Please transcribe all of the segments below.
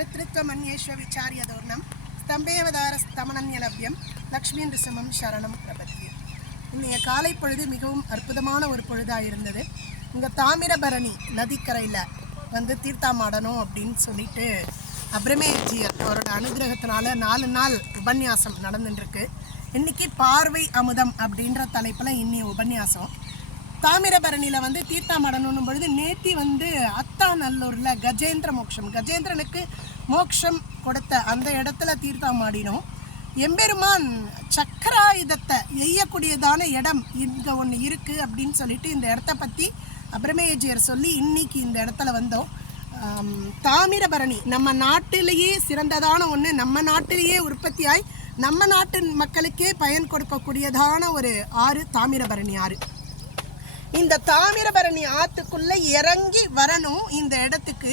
பித்ருத்வமன்யேஸ்வ விசாரியதோர்ணம் ஸ்தம்பேவதார ஸ்தமனன்யலவ்யம் லக்ஷ்மி நிருசமம் சரணம் பிரபத்தியம் இன்றைய காலை பொழுது மிகவும் அற்புதமான ஒரு பொழுதாக இருந்தது இங்கே தாமிரபரணி நதிக்கரையில் வந்து தீர்த்தாமாடணும் அப்படின்னு சொல்லிட்டு அப்ரமேஜியர் அவரோட அனுகிரகத்தினால நாலு நாள் உபன்யாசம் நடந்துட்டுருக்கு இன்னைக்கு பார்வை அமுதம் அப்படின்ற தலைப்பில் இன்னி உபன்யாசம். தாமிரபரணியில் வந்து தீர்த்தாமடணும் பொழுது நேத்தி வந்து அத்தாநல்லூரில் கஜேந்திர மோட்சம் கஜேந்திரனுக்கு மோட்சம் கொடுத்த அந்த இடத்துல தீர்த்தாமாடினோம். எம்பெருமான் சக்கராயுதத்தை எய்யக்கூடியதான இடம் இங்கே ஒன்று இருக்குது அப்படின்னு சொல்லிட்டு இந்த இடத்த பற்றி அபிரமேஜியர் சொல்லி இன்னைக்கு இந்த இடத்துல வந்தோம். தாமிரபரணி நம்ம நாட்டிலேயே சிறந்ததான ஒன்று நம்ம நாட்டிலேயே உற்பத்தியாய் நம்ம நாட்டின் மக்களுக்கே பயன் கொடுக்கக்கூடியதான ஒரு ஆறு தாமிரபரணி ஆறு. இந்த தாமிரபரணி ஆத்துக்குள்ள இறங்கி வரணும் இந்த இடத்துக்கு.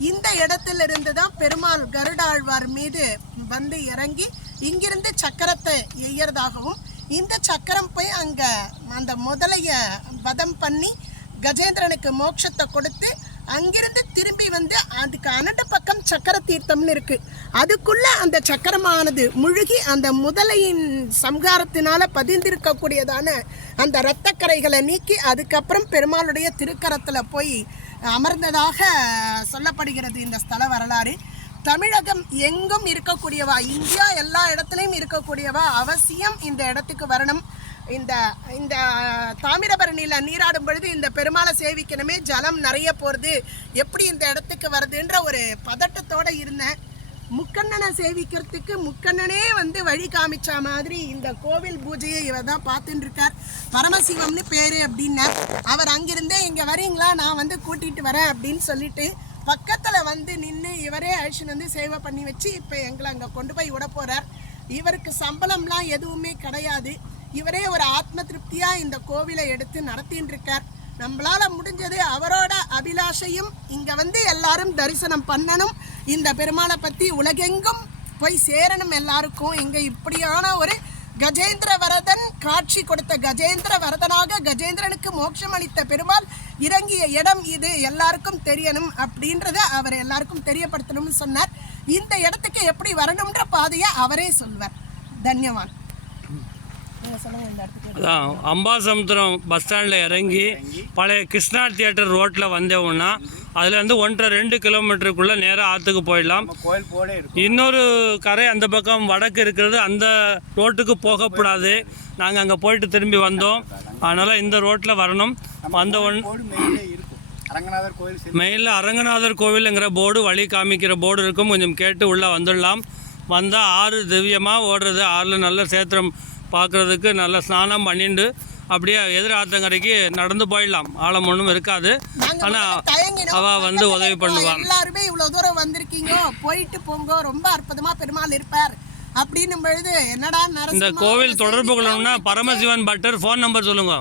இந்த இடத்துல இருந்து தான் பெருமாள் கருடாழ்வார் மீது வந்து இறங்கி இங்கிருந்து சக்கரத்தை எய்யறதாகவும் இந்த சக்கரம் போய் அங்க அந்த முதலைய வதம் பண்ணி கஜேந்திரனுக்கு மோட்சத்தை கொடுத்து அங்கிருந்து திரும்பி வந்து அதுக்கு அனண்ட பக்கம் சக்கர தீர்த்தம்னு இருக்கு. அதுக்குள்ள அந்த சக்கரமானது முழுகி அந்த முதலையின் சம்ஹாரத்தினால பதிந்திருக்கக்கூடியதான அந்த இரத்தக்கரைகளை நீக்கி அதுக்கப்புறம் பெருமாளுடைய திருக்கரத்துல போய் அமர்ந்ததாக சொல்லப்படுகிறது இந்த ஸ்தல வரலாறு. தமிழகம் எங்கும் இருக்கக்கூடியவா இந்தியா எல்லா இடத்துலையும் இருக்கக்கூடியவா அவசியம் இந்த இடத்துக்கு வரணும். இந்த இந்த தாமிரபரணியில் நீராடும் பொழுது இந்த பெருமாளை சேவிக்கணுமே ஜலம் நிறைய போகிறது எப்படி இந்த இடத்துக்கு வருதுன்ற ஒரு பதட்டத்தோட இருந்தேன். முக்கண்ணனை சேவிக்கிறதுக்கு முக்கண்ணனே வந்து வழி காமிச்ச மாதிரி இந்த கோவில் பூஜையை இவர் தான் பார்த்துட்டு இருக்கார் பரமசிவம்னு பேர் அப்படின்னார் அவர் அங்கிருந்தே இங்கே வரீங்களா? நான் வந்து கூட்டிகிட்டு வரேன் அப்படின்னு சொல்லிட்டு பக்கத்தில் வந்து நின்று இவரே அழிச்சுன்னு வந்து சேவை பண்ணி வச்சு இப்போ எங்களை அங்கே கொண்டு போய் விட போகிறார் இவருக்கு சம்பளம்லாம் எதுவுமே கிடையாது. இவரே ஒரு ஆத்ம திருப்தியா இந்த கோவிலை எடுத்து நடத்தின்னு இருக்கார் நம்மளால முடிஞ்சது அவரோட அபிலாஷையும் இங்க வந்து எல்லாரும் தரிசனம் பண்ணணும். இந்த பெருமாளை பத்தி உலகெங்கும் போய் சேரணும் எல்லாருக்கும். இங்க இப்படியான ஒரு கஜேந்திர வரதன் காட்சி கொடுத்த கஜேந்திர வரதனாக கஜேந்திரனுக்கு மோட்சம் அளித்த பெருமாள் இறங்கிய இடம் இது. எல்லாருக்கும் தெரியணும் அப்படின்றத அவர் எல்லாருக்கும் தெரியப்படுத்தணும்னு சொன்னார். இந்த இடத்துக்கு எப்படி வரணும்ன்ற பாதையை அவரே சொல்வார். தன்யவான் நீங்க சொல்லுங்க இந்த இடத்துக்கு அதான் அம்பாசமுத்திரம் பஸ் ஸ்டாண்டில் இறங்கி பழைய கிருஷ்ணா தியேட்டர் ரோட்டில் வந்தோம்னா அதுலேருந்து ஒன்றரை ரெண்டு கிலோமீட்டருக்குள்ளே நேராக ஆற்றுக்கு போயிடலாம். இன்னொரு கரை அந்த பக்கம் வடக்கு இருக்கிறது அந்த ரோட்டுக்கு போகக்கூடாது. நாங்கள் அங்கே போயிட்டு திரும்பி வந்தோம். அதனால் இந்த ரோட்டில் வரணும். வந்த ஒன் மெயிலில் அரங்கநாதர் கோவிலுங்கிற போர்டு வழி காமிக்கிற போர்டு இருக்கும். கொஞ்சம் கேட்டு உள்ளே வந்துடலாம். வந்தால் ஆறு திவ்யமாக ஓடுறது. ஆறில் நல்ல சேத்திரம் பார்க்குறதுக்கு நல்ல ஸ்நானம் பண்ணிட்டு அப்படியே எதிர் ஆத்தங்கரைக்கு நடந்து போயிடலாம். ஆழம் ஒன்றும் இருக்காது. ஆனால். அவள் வந்து உதவி. பண்ணுவான். எல்லாருமே இவ்வளவு தூரம் வந்திருக்கீங்க. போயிட்டு போங்க. ரொம்ப அற்புதமா பெருமாள் இருப்பார். அப்படின்னும் பொழுது என்னடா இந்த கோவில் தொடர்பு கொள்ளணும்னா பரமசிவன் பட்டர் ஃபோன் நம்பர் சொல்லுங்க.